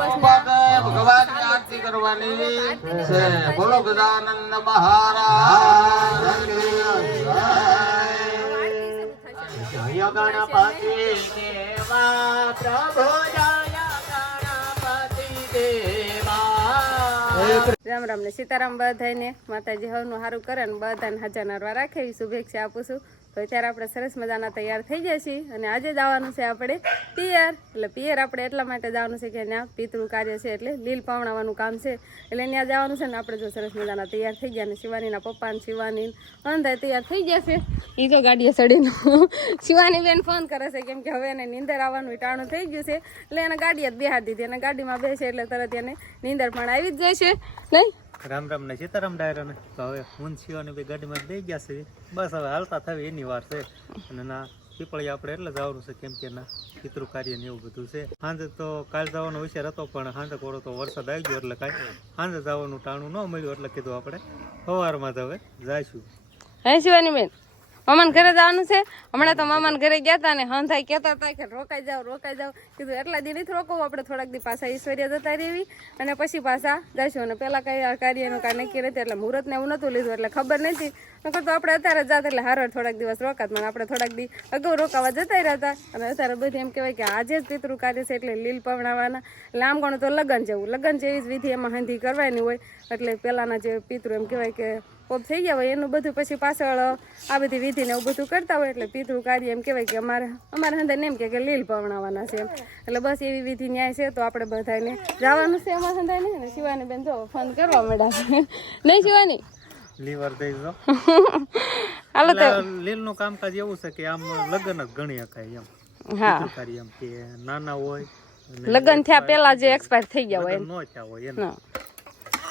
પગે ભગવાનની આરતી કરવાની છે. બોલો ગજાનંદ મહારાજ. ગણપતિ દેવા પ્રભુ જય ગણપતિ દેવા. રામ રામ ને સીતારામ બધાને માતાજી હવનું સારું કરે ને બધાને હજાર નરવા રાખે એવી શુભેચ્છા આપું છું. તો અત્યારે આપણે સરસ મજાના તૈયાર થઈ ગયા છીએ અને આજે જવાનું છે આપણે પિયર. એટલે પિયર આપણે એટલા માટે જવાનું છે કે ત્યાં પિતૃ કાર્ય છે એટલે લીલ પાવણાવાનું કામ છે. એટલે ત્યાં જવાનું છે ને આપણે જો સરસ મજાના તૈયાર થઈ ગયા ને શિવાનીના પપ્પા ને શિવાની અંધાય તૈયાર થઈ ગયા છે. એ જો ગાડીએ સડીને શિવાની બેન ફોન કરે છે કેમ કે હવે એને નીંદર આવવાનું ટાણું થઈ ગયું છે. એટલે એને ગાડીએ જ બેહાડી દીધી. અને ગાડીમાં બેસે એટલે તરત એને નીંદર પણ આવી જ જાય છે. નહીં? રામ રામ ને સીતારામ ડાયરો ને. તો હવે અને બે ગાડીમાં બે ગયા છે બસ હવે હાલતા થવી એની વાર છે. અને ના પીપળી આપણે એટલે જવાનું છે કેમ કે ના, પિતૃ કાર્ય ને એવું બધું છે. સાંજે તો કાલ જવાનો વિચાર હતો, પણ સાંજે કોરો તો વરસાદ આવી ગયો એટલે કાંઈ સાંજે જવાનું ટાણું ન મળ્યું એટલે કીધું આપણે, સવારમાં જ હવે જઈશું. હે શિવાની બેન? મામાને ઘરે જવાનું છે. હમણાં તો મામાને ઘરે ગયા હતા ને હંધાઈ કહેતા હતા કે રોકાઈ જાવ રોકાઈ જાવ કીધું, એટલા દી નથી રોકવું, આપણે થોડાક દી પાછા ઈશ્વર્યા જતા રહેવી અને પછી પાછા જઈશું. અને પહેલાં કઈ કાર્યનું કાંઈ નક્કી નથી, એટલે મુહૂર્તને એવું નહોતું લીધું, એટલે ખબર નથી. નકર તો આપણે અત્યારે જાત, એટલે હારો થોડાક દિવસ રોકાત મને આપણે થોડાક દી અગાઉ રોકાવા જતા રહ્યા હતા અને અત્યારે બધી એમ કહેવાય કે આજે જ પિતૃ કાર્ય છે, એટલે લીલ પવણાવવાના આમ ગણું તો લગ્ન જેવું, લગ્ન જેવી જ વિધિ એમાં હંધી કરવાની હોય. એટલે પહેલાંના જે પિતૃ એમ કહેવાય કે પોપ થઈ ગયા હોય એનું બધું પછી પાછળ આ બધી વિધિ ને એવું બધું કરતા હોય એટલે પિતૃ કાર્ય એમ કહેવાય કે અમારે અમારે હંધાને એમ કે લીલ પવણાવવાના છે એમ. એટલે બસ એવી વિધિ ન્યાય છે તો આપણે બધાને જવાનું છે અમારે હંધાને ને શિવાની બેન જો ફોન કરવા મળ્યા છે. નહીં શિવાની? લીવર દઈ દો. હાલો તો. લીલનું કામકાજ એવું છે કે આમ લગ્ન જ ગણી શકાય એમ. હા. એમ કે નાના હોય લગ્ન થયા પેલા જે એક્સપાયર થઈ ગયા હોય ન થયા હોય એમ. ના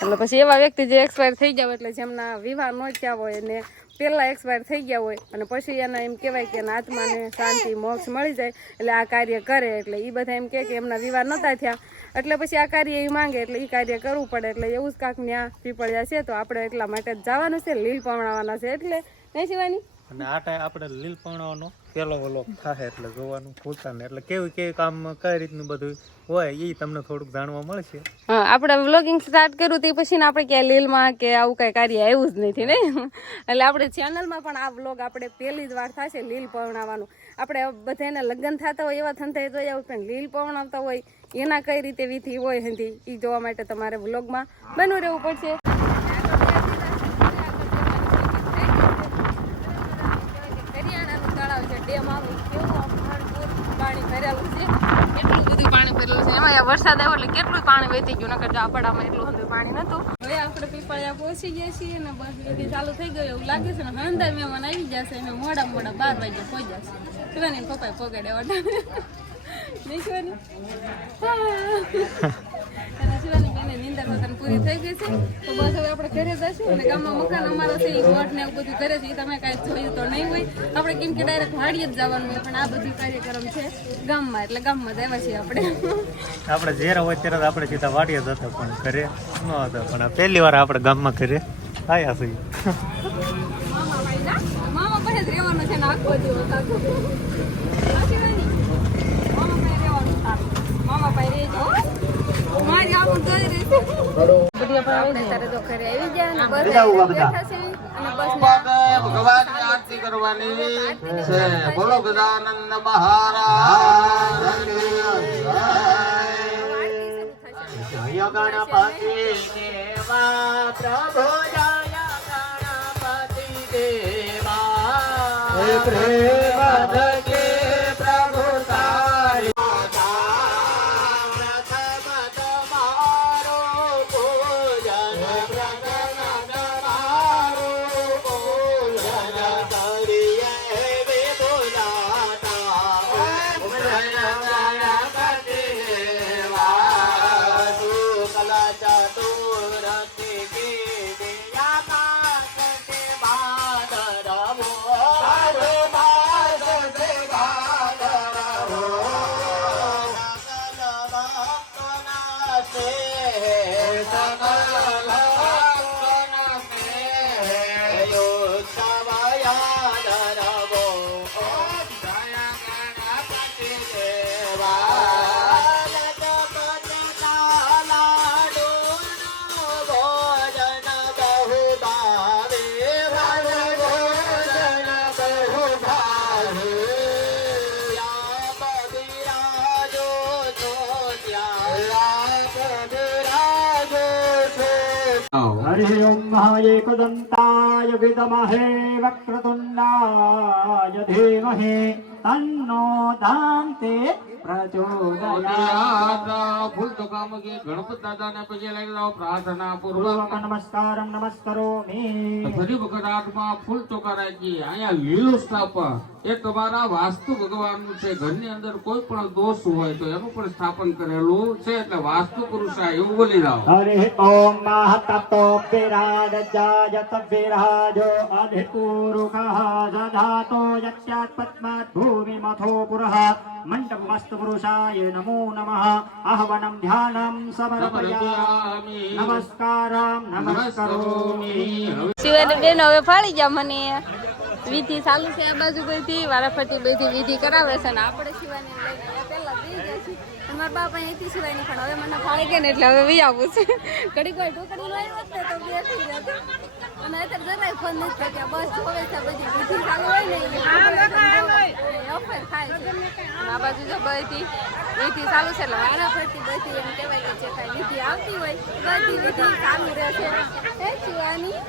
એટલે પછી એવા વ્યક્તિ જે એક્સપાયર થઈ ગયા હોય એટલે જેમના વિવાહ ન થયા હોય અને પહેલા એક્સપાયર થઈ ગયા હોય અને પછી એના એમ કહેવાય કે એના આત્માને શાંતિ, મોક્ષ મળી જાય એટલે આ કાર્ય કરે એટલે એ બધા એમ કહે કે એમના વિવાહ નહોતા થયા. એટલે પછી આ કાર્ય એ માંગે એટલે એ કાર્ય કરવું પડે એટલે એવું જ કાંક ન્યા પીપળ્યા છે. તો આપણે એટલા માટે જ જવાનું છે, લીલ પવણાવવાના છે એટલે. નહીં શિવાની? અને આ ટાઈમ આપણે લીલપણાનો પેલો વલો થાય એટલે જોવાનું પૂછતા ને એટલે કેવું કેવું કામ કઈ રીતનું બધું હોય એ તમને થોડુંક જાણવા મળશે. હા, આપણે વ્લોગિંગ સ્ટાર્ટ કર્યું તે પછી આપણે ક્યાંય લીલમાં કે આવું કઈ કાર્ય આવ્યું જ નથી ને? એટલે આપણે ચેનલમાં પણ આ વ્લોગ આપણે પહેલી જ વાર થશે લીલ પવણાવવાનું આપણે બધાને લગ્ન થતા હોય એવા થંથાઈ જોયા હોય પણ લીલ પવણાવતા હોય. એના કઈ રીતે વિધિ હોય હતી એ જોવા માટે તમારે વ્લોગમાં બનવું રહેવું પડશે કરિયાણાનું તળાવ છે ડેમ આવું કેવું આમ ભરપૂર પાણી ભરેલું છે કેટલું બધું પાણી ભરેલું છે એમાં વરસાદ આવ્યો એટલે કેટલું પાણી વહેતી ગયું, નકર જો આપણામાં એટલું હતું પાણી નતું. હવે આપણે પીપળિયા પહોંચી ગયા છીએ અને બસ વિધિ ચાલુ થઈ ગયો એવું લાગે છે ને હંધા મહેમાન આવી જશે અને મોડા મોડા બાર વાગે પહોંચી જશે શિવાની પપ્પાએ પગડે ઓટા નહીં શિવાની શિવાની બેને પૂરી થઈ ગઈ છે. તો બસ હવે આપણે ઘરે અને ગામમાં મકાન અમારો છે એ વોટ ને એવું બધું કરે છે. એ તમે કાંઈ જોયું તો નહીં હોય. આપણે કેમ કે ડાયરેક્ટ વાડીએ જ જવાનું હોય પણ આ બધું કાર્યક્રમ છે ગામમાં. એટલે ગામમાં જ આવ્યા છીએ આપણે. આપણે જ્યારે હોય ત્યારે આપણે સીધા વાડીએ જ હતા પણ ઘરે ન હતા. પણ પહેલી વાર આપણે ગામમાં ઘરે આવ્યા છીએ. મામા પાસે જ રહેવાનું છે ને આખો દિવસ આખો સાચી વાત ને? મામા પાસે રહેવાનું સારું મામા પાસે રહેજો હો. મારી આવું જોઈ રહી છે બધી આપણે તારે તો ઘરે આવી ગયા અને બસ બેઠા છે અને બસ પગે ભગવાનની આરતી કરવાની છે બોલો ગજાનંદ મહારાજ દેવા પ્રભુ हरि ओम महाएकदन्ताय विद्महे वक्रतुण्डाय धीमहि तन्नो दान्ते સ્થાપન તમારા વાસ્તુ ભગવાનનું છે. ઘરની અંદર કોઈ પણ દોષ હોય તો એનું પણ સ્થાપન કરેલું છે. એટલે વાસ્તુ પુરુષા એવું બોલી જાઓ. હરે ઓમ મહતતો पुरुषाय नमो नमः आह्वनं ध्यानं समर्पयामि नमस्कारं नमस्करोमि શિવાની બેન હવે ફાળી ગયા મને વિધિ ચાલુ છે આ બાજુ બધી વારાફરતી બધી વિધિ કરાવે છે ને આપણે શિવાની લઈને અહીંયા પહેલા બેસી ગયા છીએ અમારા બાપા અહીંથી શિવાની પણ હવે મને ફાળી ગયા ને એટલે હવે વી આવું છે ઘડીક વાર ઢોકળી લઈ વખતે તો બેસી ગયા અને અત્યારે જરાય ફોન નથી થયા. બસ જોવે છે બધી વિધિ ચાલુ હોય ને અફેર થાય છે. આ બાજુ જો બધી વિધિ ચાલુ છે એટલે વારાફરતી બધી એમ કહેવાય કે જે કાંઈ વિધિ આવતી હોય બધી વિધિ ચાલુ રહે છે એ શિવાની?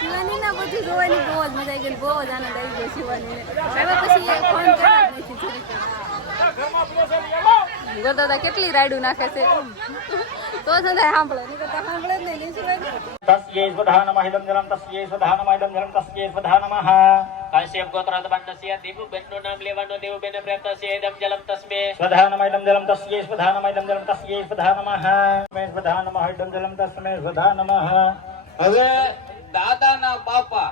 શિવાની ના બધું જોવાની બહુ જ મજા આવી ગઈ બહુ જ આનંદ આવી ગયો શિવાની હવે પછી એ ફોન કર્યા જ નથી જરીકે. ગોદાદા કેટલી રાયડું નાખે છે. તો સંધાય સાંભળે. નહીં કરતા સાંભળે જ નહીં તસ્યેશ્વધાનમહિદં જલમ તસ્યેશ્વધાનમહિદં હવે દાદાના બાપા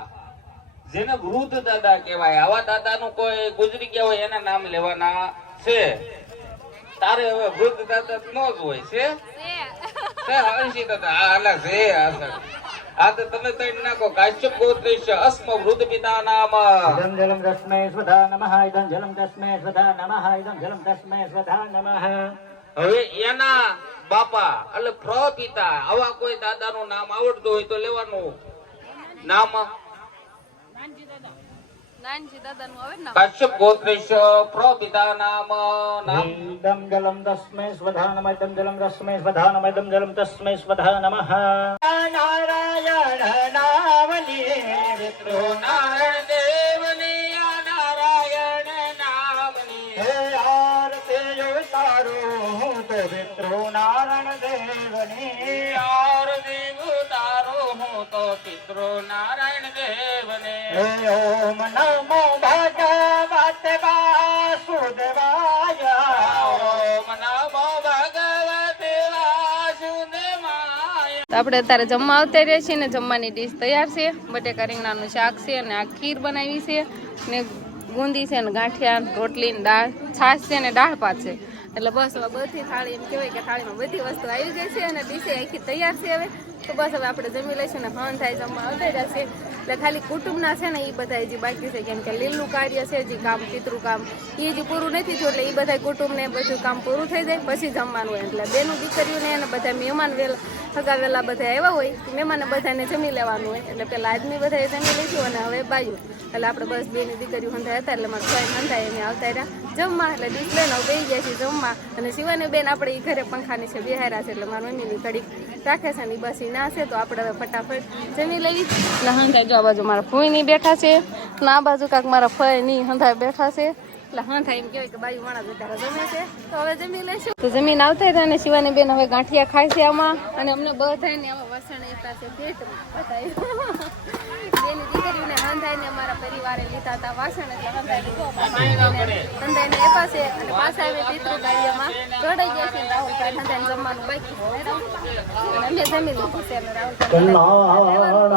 જેને વૃદ્ધ દાદા કેવાય આવા દાદા નું કોઈ ગુજરી ગયા હોય એના નામ લેવાના છે. તારે હવે વૃદ્ધ દાદા નો જ હોય છે. આ તો તમે તણ નાખો કાશ્યપ ગોત્રેશ અસ્મ વૃદ્ધ પિતા નામ. ઇદમ જલમ તસ્મે સ્વધા નમઃ જલમ તસ્મે સ્વધા નમઃ ઇદમ જલમ તસ્મે સ્વધા નમઃ. હવે એના બાપા એટલે પ્ર પિતા આવા કોઈ દાદાનું નામ આવડતું હોય તો લેવાનું. નામ? કશ્યપ ગોત્રેશ પ્રોપિતા નામ નામ. જલમ તસ્મૈ સ્વધા નમઃ દમ જલમ તસ્મૈ સ્વધા નમઃ દમ જલમ તસ્મૈ સ્વધા નારાયણ દેવની આ હું નારાયણ દેવને. હે ઓમ નમો ભગવતે વાસુદેવાય. ઓમ નમો ભગવતે વાસુદેવાય. તો આપણે અત્યારે જમવા આવતા રહીએ છીએ ને જમવાની ડીશ તૈયાર છે. બટેકા રીંગણાનું શાક છે અને આ ખીર બનાવી છે. ને ગુંદી છે ને ગાંઠિયા રોટલી ને દાળ છાશ છે ને દાળ ભાત છે. એટલે બસ હવે બધી થાળી એમ કહેવાય કે થાળીમાં બધી વસ્તુ આવી ગઈ છે અને ડીસી આખી તૈયાર છે હવે. તો બસ હવે આપણે જમી લઈશું ને ફોન થાય જમવા આવતા જશે એટલે ખાલી કુટુંબના છે ને એ બધા હજી બાકી છે, કેમ કે લીલું કાર્ય છે, જે કામ, પિતૃ કામ, એ હજી પૂરું નથી થયું એટલે એ બધા કુટુંબને બધું કામ પૂરું થઈ જાય, પછી જમવાનું હોય. એટલે બેનું દીકરીઓને અને બધા મહેમાન વહેલા વહેલા બધા આવ્યા હોય મહેમાન બધાને જમી લેવાનું હોય. એટલે પેલા આદમી બધાએ જમી લીધું અને હવે બાયું. એટલે આપણે બસ બેની દીકરીઓ હંધાય હતા, એટલે મારા ભાઈ હંધાય, એને આવતા રહ્યા. જમવા, એટલે લઈને હવે બેસી ગયા છે જમવા. અને શિવાની બેન આપણે એ ઘરે પંખાની છે, બિહારા છે, એટલે મારા મમ્મીની ઘડીક રાખે છે ને બસ એ ના છે, તો આપણે હવે ફટાફટ જમી લેવી. એટલે હંધાય જો આ બાજુ મારા ફોઈની બેઠા છે ને આ બાજુ કાંક મારા ફઈ ની હંધાય બેઠા છે. એટલે હા એમ કહેવાય કે માણસ અત્યારે જમે છે. તો હવે જમી લઈશું. તો જમીન આવતા હતા અને શિવાની બેન હવે ગાંઠિયા ખાય છે આમાં. અને અમને બધાને આમાં વસણ આપ્યા છે પેટમાં બેની દીકરીઓને હંધાઈને અમારા પરિવારે લીધા હતા વાસણ એટલે હંધાઈને હંધાઈને આપ્યા છે અને પાછા હવે પિતૃ કાર્યમાં જોડાઈ ગયા છે રાહુલભાઈ હંધાઈને જમવાનું બાકી અમે જમી લીધું છે રાહુલભાઈ કલ્યાણ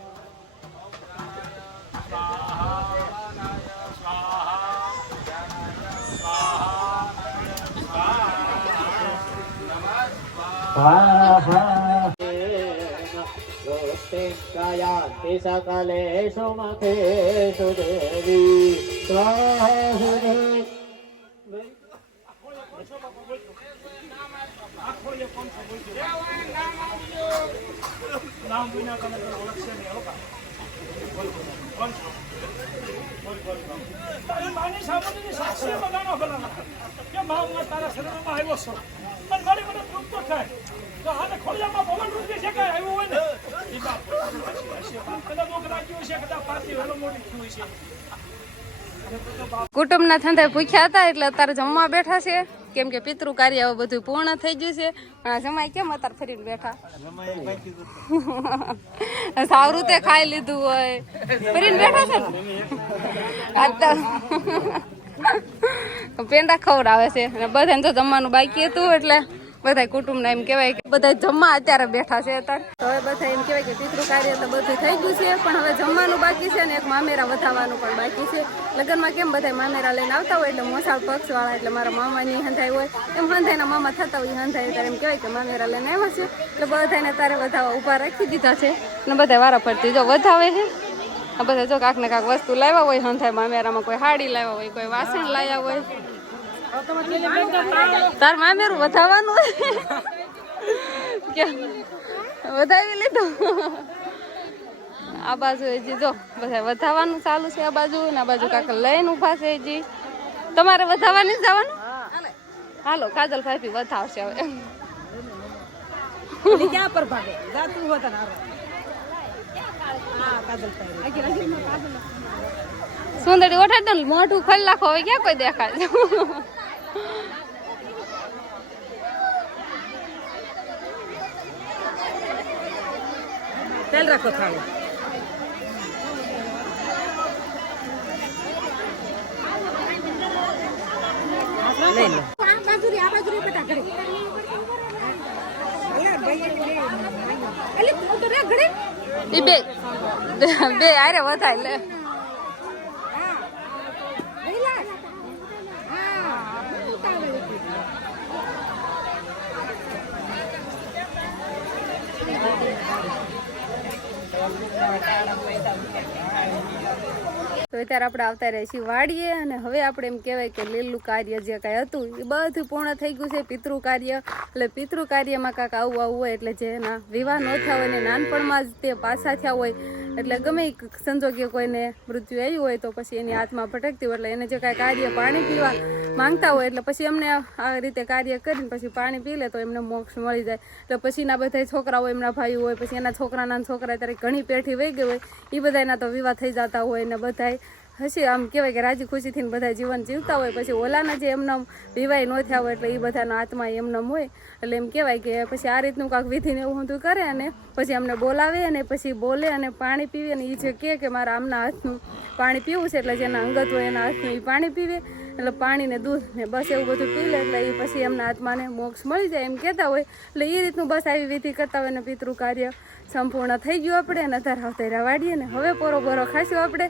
યાતિ સકલેષુ મખેષુ દેવી સ્વાહુને નામ વિના ભલા કે મામલા તારા શરીરમાં આવ્યો છો. કુટુંબના ધંધે ભૂખ્યા હતા એટલે અત્યારે જમવા બેઠા છે. કેમ કે પિતૃ કાર્ય બધું પૂર્ણ થઈ ગયું છે. પણ આ જમાઈ કેમ અત્યારે ફરીને બેઠા? સારું તે ખાઈ લીધું હોય. ફરીને બેઠા છે ને? પેંડા ખવડાવે છે. અને બધાને તો જમવાનું બાકી હતું એટલે બધા કુટુંબ એમ કહેવાય કે બધા જમવા અત્યારે બેઠા છે અત્યારે. તો હવે બધા એમ કહેવાય કે પિતૃ કાર્ય તો બધું થઈ ગયું છે, પણ હવે જમવાનું બાકી છે ને એક મામેરા વધાવવાનું પણ બાકી છે. લગ્નમાં કેમ બધા મામેરા લઈને આવતા હોય એટલે મોસાળ પક્ષવાળા એટલે મારા મામાની હંધાઈ હોય. એમ હંધાઈના મામા થતા હોય હંધાઈ ત્યારે એમ કહેવાય કે મામેરા લઈને આવ્યા છે. એટલે બધાને તારે વધાવવા ઊભા રાખી દીધા છે. ને બધા વારા ફરતી જો વધાવે છે. આ બધા જો કાંક ને કાંક વસ્તુ લાવ્યા હોય હંધાઈ મામેરામાં કોઈ હાડી લાવ્યા હોય, કોઈ વાસણ લાવ્યા હોય. તાર મામેરું વધાવવાનું કે વધાવી લીધું. આ બાજુ હજી જો બધા વધાવવાનું ચાલુ છે આ બાજુ ને આ બાજુ કાંક લઈને ઊભા છે હજી. તમારે વધાવવાની જ જવાનું? હાલો કાજલ ભાઈ વધાવશે હવે. સુંદરી ઓઠાડ દો મોઢું ખોલી નાખો હવે ક્યાં કોઈ દેખાય? તેલ રાખો થાળી લઈ લો એ બે બે આરે વધાય લે તો અત્યારે આપણે આવતા રહીએ છીએ વાડીએ અને હવે આપણે એમ કહેવાય કે લીલું કાર્ય જે કાંઈ હતું, એ બધું પૂર્ણ થઈ ગયું છે પિતૃ કાર્ય. એટલે પિતૃ કાર્યમાં કાંક આવું આવું હોય એટલે જેના વિવાહ ન થયા હોય ને નાનપણમાં જ તે પાછા થયા હોય એટલે ગમે સંજોગે કોઈને મૃત્યુ આવ્યું હોય તો પછી એની આત્મા ભટકતી હોય, એટલે એને જે કાંઈ કાર્ય પાણી પીવા માંગતા હોય, એટલે પછી એમને આ રીતે કાર્ય કરીને પછી પાણી પી લે તો એમને મોક્ષ મળી જાય. એટલે પછીના બધા છોકરાઓ, એમના ભાઈઓ હોય, પછી એના છોકરાના છોકરા ત્યારે ઘણી પેઠી વહી ગઈ હોય એ બધાના તો વિવાહ થઈ જતા હોય ને બધાય. હશે, આમ કહેવાય કે રાજી ખુશીથી બધા જીવન જીવતા હોય, પછી ઓલાના જે એમના વિવાહ ન થયા હોય એટલે એ બધાના આત્મા એમનામ હોય. એટલે એમ કહેવાય કે પછી આ રીતનું કાંક વિધિને એવું બધું કરે અને પછી અમને બોલાવે અને પછી બોલે અને પાણી પીવે અને એ જે કહે કે મારા આમના હાથનું પાણી પીવું છે, એટલે જેના અંગત હોય એના હાથનું એ પાણી પીવે. એટલે પાણી ને દૂધ ને બસ એવું બધું પી લે, એટલે એ પછી એમના આત્માને મોક્ષ મળી જાય એમ કહેતા હોય. એટલે એ રીતનું બસ આવી વિધિ કરતા હોય ને પિતૃ કાર્ય સંપૂર્ણ થઈ ગયું આપણે અને ધરાવતા વાડીએ ને. હવે પોરો બોરો ખાશું આપણે.